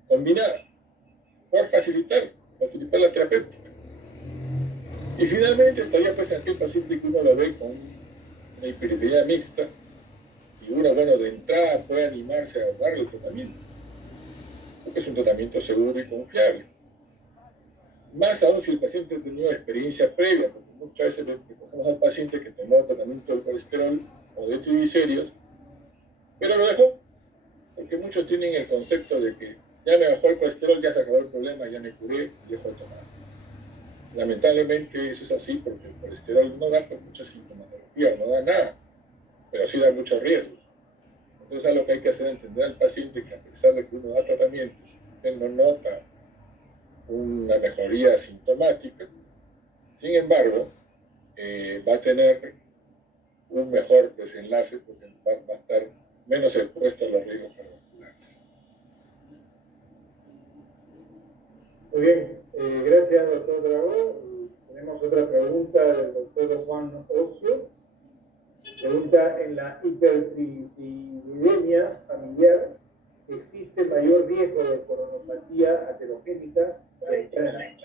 combinada por facilitar la terapéutica. Y finalmente estaría pues aquel paciente que uno lo ve con una hiperlipidemia mixta y uno, bueno, de entrada puede animarse a darle el tratamiento, porque es un tratamiento seguro y confiable. Más aún si el paciente ha tenido experiencia previa, porque muchas veces le cogemos al paciente que tomó tratamiento de colesterol o de triglicéridos, pero lo dejó, porque muchos tienen el concepto de que ya me bajó el colesterol, ya se acabó el problema, ya me curé, dejo de tomar. Lamentablemente eso es así, porque el colesterol no da pues, mucha sintomatología, no da nada, pero sí da muchos riesgos. Entonces, es lo que hay que hacer es entender al paciente que a pesar de que uno da tratamientos, si usted no nota una mejoría sintomática, sin embargo, va a tener un mejor desenlace porque va a estar menos expuesto a los riesgos cardiovasculares. Muy bien, gracias doctor Dragó. Tenemos otra pregunta del doctor Juan Ocio. Pregunta, en la hipertrigliceridemia familiar, ¿existe mayor riesgo de coronopatía aterogénica temprana?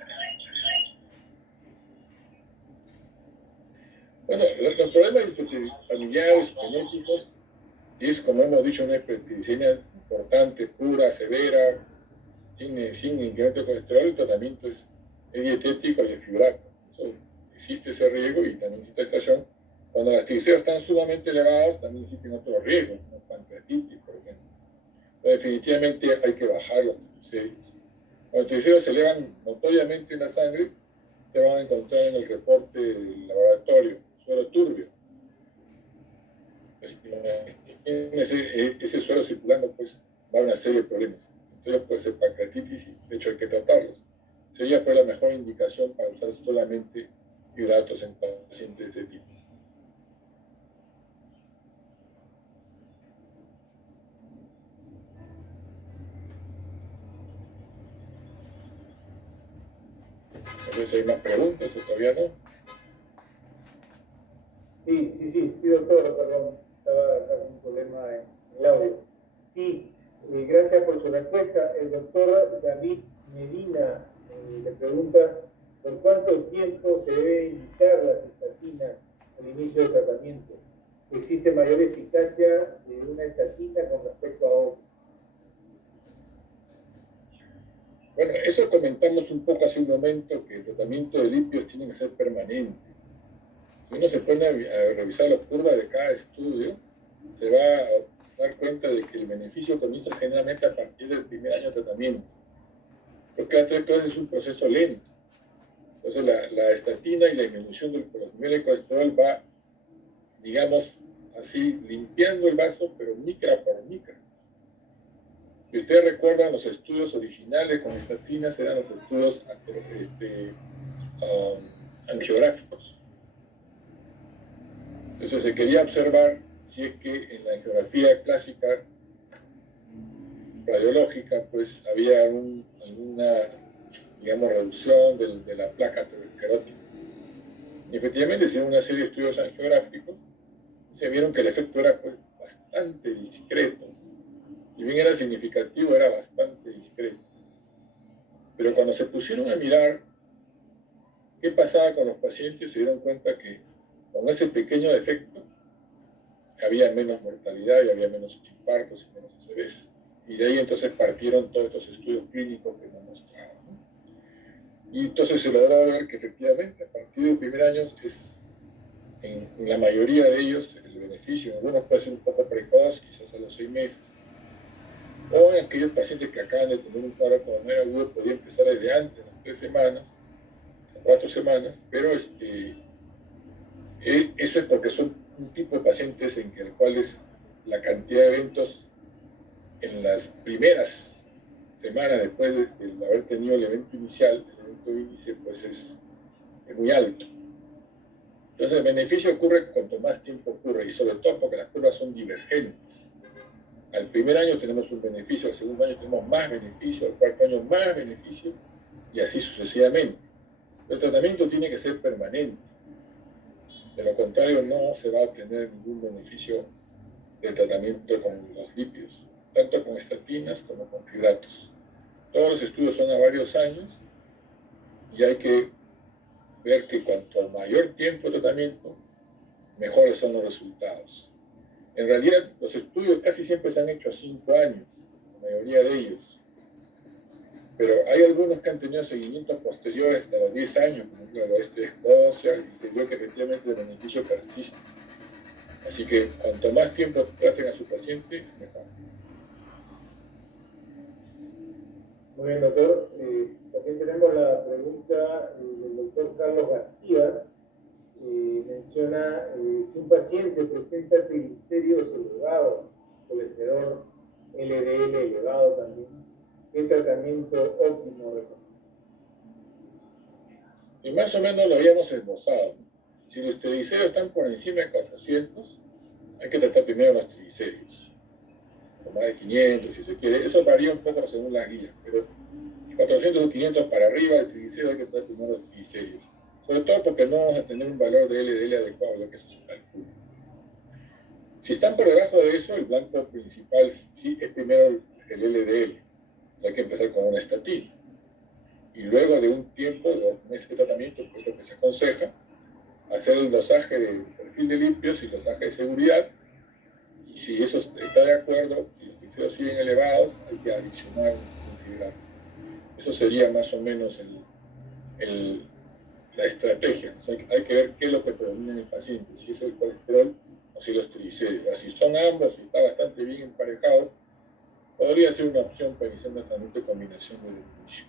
Bueno, los problemas familiares, genéticos, y es como hemos dicho, una hipertriglicemia importante, pura, severa, sin incremento de colesterol, el tratamiento es dietético y es fibrato. Existe ese riesgo y también existe estación. Cuando las triglicéridos están sumamente elevados, también existen otros riesgos, como pancreatitis, por ejemplo. Pero definitivamente hay que bajar los triglicéridos. Cuando los triglicéridos se elevan notoriamente en la sangre, te van a encontrar en el reporte del laboratorio, suero turbio. Ese suero circulando, pues, va a una serie de problemas. Entonces puede ser pancreatitis y de hecho hay que tratarlos. Sería pues la mejor indicación para usar solamente hidratos en pacientes de este tipo. No sé si hay más preguntas o todavía no. Sí, doctor, perdón, estaba acá con un problema en el audio. Sí, gracias por su respuesta. El doctor David Medina le pregunta, ¿por cuánto tiempo se debe indicar las estatinas al inicio del tratamiento? Si existe mayor eficacia de una estatina con respecto a otra. Bueno, eso comentamos un poco hace un momento, que el tratamiento de lípidos tiene que ser permanente. Si uno se pone a revisar la curva de cada estudio, se va a dar cuenta de que el beneficio comienza generalmente a partir del primer año de tratamiento. Porque la trayectoria es un proceso lento. Entonces la estatina y la disminución de los niveles de colesterol va, digamos así, limpiando el vaso, pero micra por micra. Si ustedes recuerdan, los estudios originales con estatinas eran los estudios angiográficos. Entonces se quería observar si es que en la angiografía clásica radiológica pues había alguna, digamos, reducción de la placa aterosclerótica. Y efectivamente, hicieron una serie de estudios angiográficos, se vieron que el efecto era pues, bastante discreto. Si bien era significativo, era bastante discreto. Pero cuando se pusieron a mirar qué pasaba con los pacientes, se dieron cuenta que con ese pequeño defecto había menos mortalidad y había menos infartos y menos ACVs. Y de ahí entonces partieron todos estos estudios clínicos que nos mostraban, ¿no? Y entonces se logró ver que efectivamente a partir del primer año es, en la mayoría de ellos, el beneficio, en algunos puede ser un poco precoz, quizás a los 6 meses, o en aquellos pacientes que acaban de tener un cuadro coronario agudo podía empezar desde antes, las 3 semanas, 4 semanas, pero eso es porque son un tipo de pacientes en el cual la cantidad de eventos en las primeras semanas después de haber tenido el evento inicial, el evento índice, pues es muy alto. Entonces el beneficio ocurre cuanto más tiempo ocurre, y sobre todo porque las curvas son divergentes. Al primer año tenemos un beneficio, al segundo año tenemos más beneficio, al cuarto año más beneficio, y así sucesivamente. El tratamiento tiene que ser permanente. De lo contrario, no se va a obtener ningún beneficio del tratamiento con los lípidos, tanto con estatinas como con fibratos. Todos los estudios son a varios años y hay que ver que cuanto mayor tiempo de tratamiento, mejores son los resultados. En realidad, los estudios casi siempre se han hecho a 5 años, la mayoría de ellos. Pero hay algunos que han tenido seguimientos posteriores hasta los 10 años, como el oeste de Escocia, y se vio que efectivamente el beneficio persiste. Así que cuanto más tiempo traten a su paciente, mejor. Muy bien, doctor. También tenemos la pregunta del doctor Carlos García. Menciona, si un paciente presenta triglicéridos elevados, colesterol LDL elevado también, ¿qué tratamiento óptimo recomienda? Y más o menos lo habíamos esbozado, ¿no? Si los triglicéridos están por encima de 400, hay que tratar primero los triglicéridos, o más de 500 si se quiere. Eso varía un poco según las guías, pero 400 o 500 para arriba de triglicéridos hay que tratar primero los triglicéridos. Sobre todo porque no vamos a tener un valor de LDL adecuado, ya que eso se calcula. Si están por debajo de eso, el blanco principal sí es primero el LDL. Hay que empezar con una estatina. Y luego de un tiempo, de 2 meses de tratamiento, pues lo que se aconseja, hacer el dosaje de perfil de lípidos y dosaje de seguridad. Y si eso está de acuerdo, si los triglicéridos siguen elevados, hay que adicionar un fibrato. Eso sería más o menos la estrategia. O sea, hay que ver qué es lo que predomina en el paciente, si es el colesterol o si los triglicéridos. Si son ambos, si está bastante bien emparejado, podría ser una opción para iniciar un tratamiento de combinación de inicio.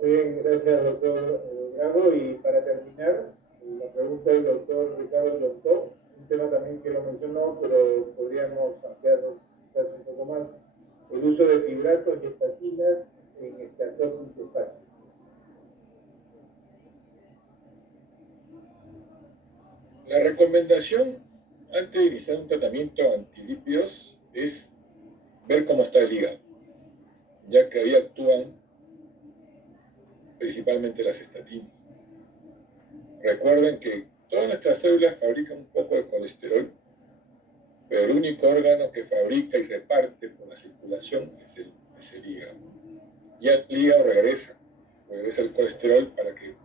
Muy bien, gracias, doctor Bravo. Y para terminar, la pregunta del doctor Ricardo Lontó, un tema también que lo mencionó, pero podríamos ampliarlo quizás un poco más, el uso de fibratos y estatinas en esteatosis hepática. La recomendación antes de iniciar un tratamiento antilípidos es ver cómo está el hígado, ya que ahí actúan principalmente las estatinas. Recuerden que todas nuestras células fabrican un poco de colesterol, pero el único órgano que fabrica y reparte por la circulación es el hígado. Y el hígado regresa el colesterol para que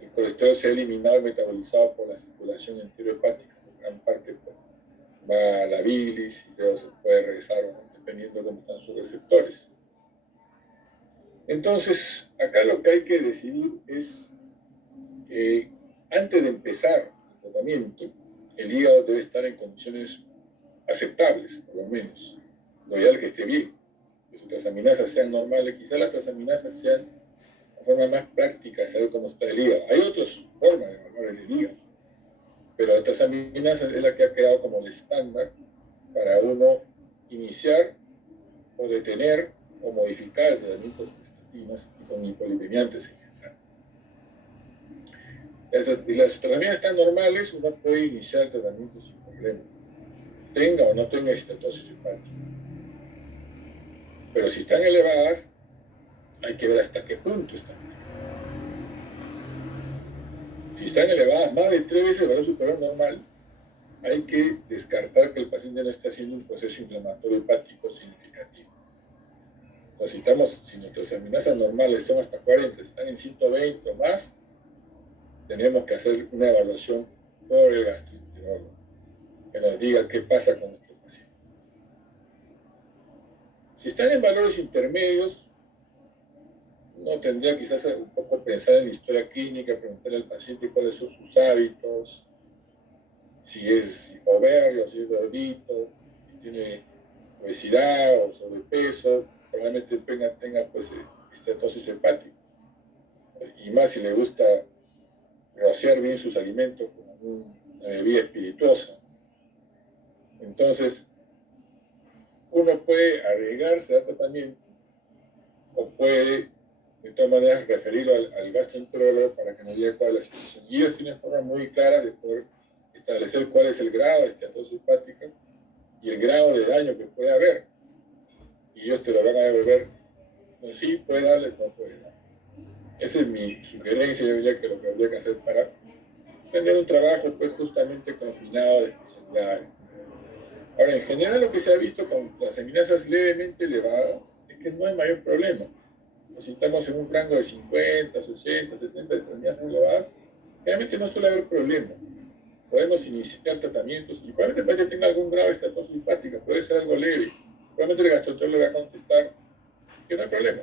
el colesterol sea eliminado y metabolizado por la circulación enterohepática. Gran parte pues, va a la bilis y luego se puede regresar, ¿no? Dependiendo de cómo están sus receptores. Entonces, acá lo que hay que decidir es que antes de empezar el tratamiento, el hígado debe estar en condiciones aceptables, por lo menos. Lo ideal es que esté bien, que sus transaminasas sean normales. Quizás las transaminasas sean la forma más práctica de saber cómo está el hígado. Hay otras formas de evaluar el hígado, pero la transaminasa es la que ha quedado como el estándar para uno iniciar o detener o modificar el tratamiento con estatinas y con hipolipemiantes en general. Si las transaminasas están normales, uno puede iniciar el tratamiento sin problema, tenga o no tenga estatosis hepática. Pero si están elevadas, Hay que ver hasta qué punto están. Si están elevadas más de 3 veces el valor superior normal, hay que descartar que el paciente no está haciendo un proceso inflamatorio hepático significativo. Necesitamos, si nuestras amenazas normales son hasta 40, si están en 120 o más, tenemos que hacer una evaluación por el gastroenterólogo, que nos diga qué pasa con nuestro paciente. Si están en valores intermedios, uno tendría quizás un poco pensar en la historia clínica, preguntarle al paciente cuáles son sus hábitos, si es obeso, si es gordito, si tiene obesidad o sobrepeso, probablemente tenga pues, esteatosis hepática. Y más si le gusta rociar bien sus alimentos con una bebida espirituosa. Entonces, uno puede arriesgarse al tratamiento o puede, de todas maneras, referirlo al gastroenterólogo para que nos diga cuál es la situación. Y ellos tienen formas muy claras de poder establecer cuál es el grado de esteatosis hepática y el grado de daño que puede haber. Y ellos te lo van a devolver, no, sí, puede darle, no puede dar. Esa es mi sugerencia, yo diría que lo que habría que hacer para tener un trabajo pues justamente combinado de especialidades. Ahora, en general lo que se ha visto con las amenazas levemente elevadas es que no hay mayor problema. Si estamos en un rango de 50, 60, 70 de amenazas elevadas, realmente no suele haber problema. Podemos iniciar tratamientos y probablemente el paciente tenga algún grado de esteatosis hepática, puede ser algo leve. Probablemente el gastroenterólogo le va a contestar que no hay problema.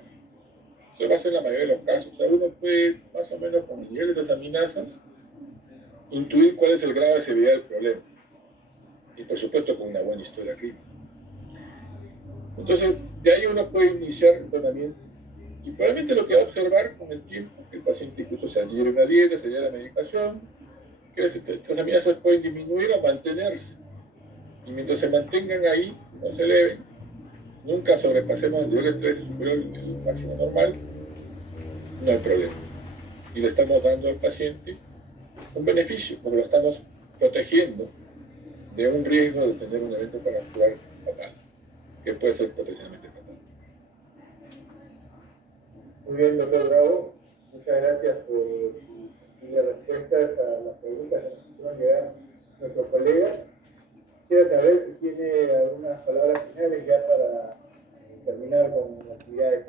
Eso va a ser en la mayoría de los casos. O sea, uno puede, más o menos con el nivel de las amenazas, intuir cuál es el grado de severidad del problema. Y por supuesto con una buena historia clínica. Entonces, de ahí uno puede iniciar el tratamiento. Y probablemente lo que va a observar con el tiempo, que el paciente incluso se adhiere a una dieta, se adhiere a la medicación, que estas amenazas pueden disminuir o mantenerse. Y mientras se mantengan ahí, no se eleven, nunca sobrepasemos el nivel de estrés superior al máximo normal, no hay problema. Y le estamos dando al paciente un beneficio, porque lo estamos protegiendo de un riesgo de tener un evento cardiovascular fatal, que puede ser potencialmente fatal. Muy bien, doctor Bravo. Muchas gracias por sus respuestas a las preguntas que nos hicieron llegar nuestros colegas. Quisiera saber si tiene algunas palabras finales ya para terminar con la actividad de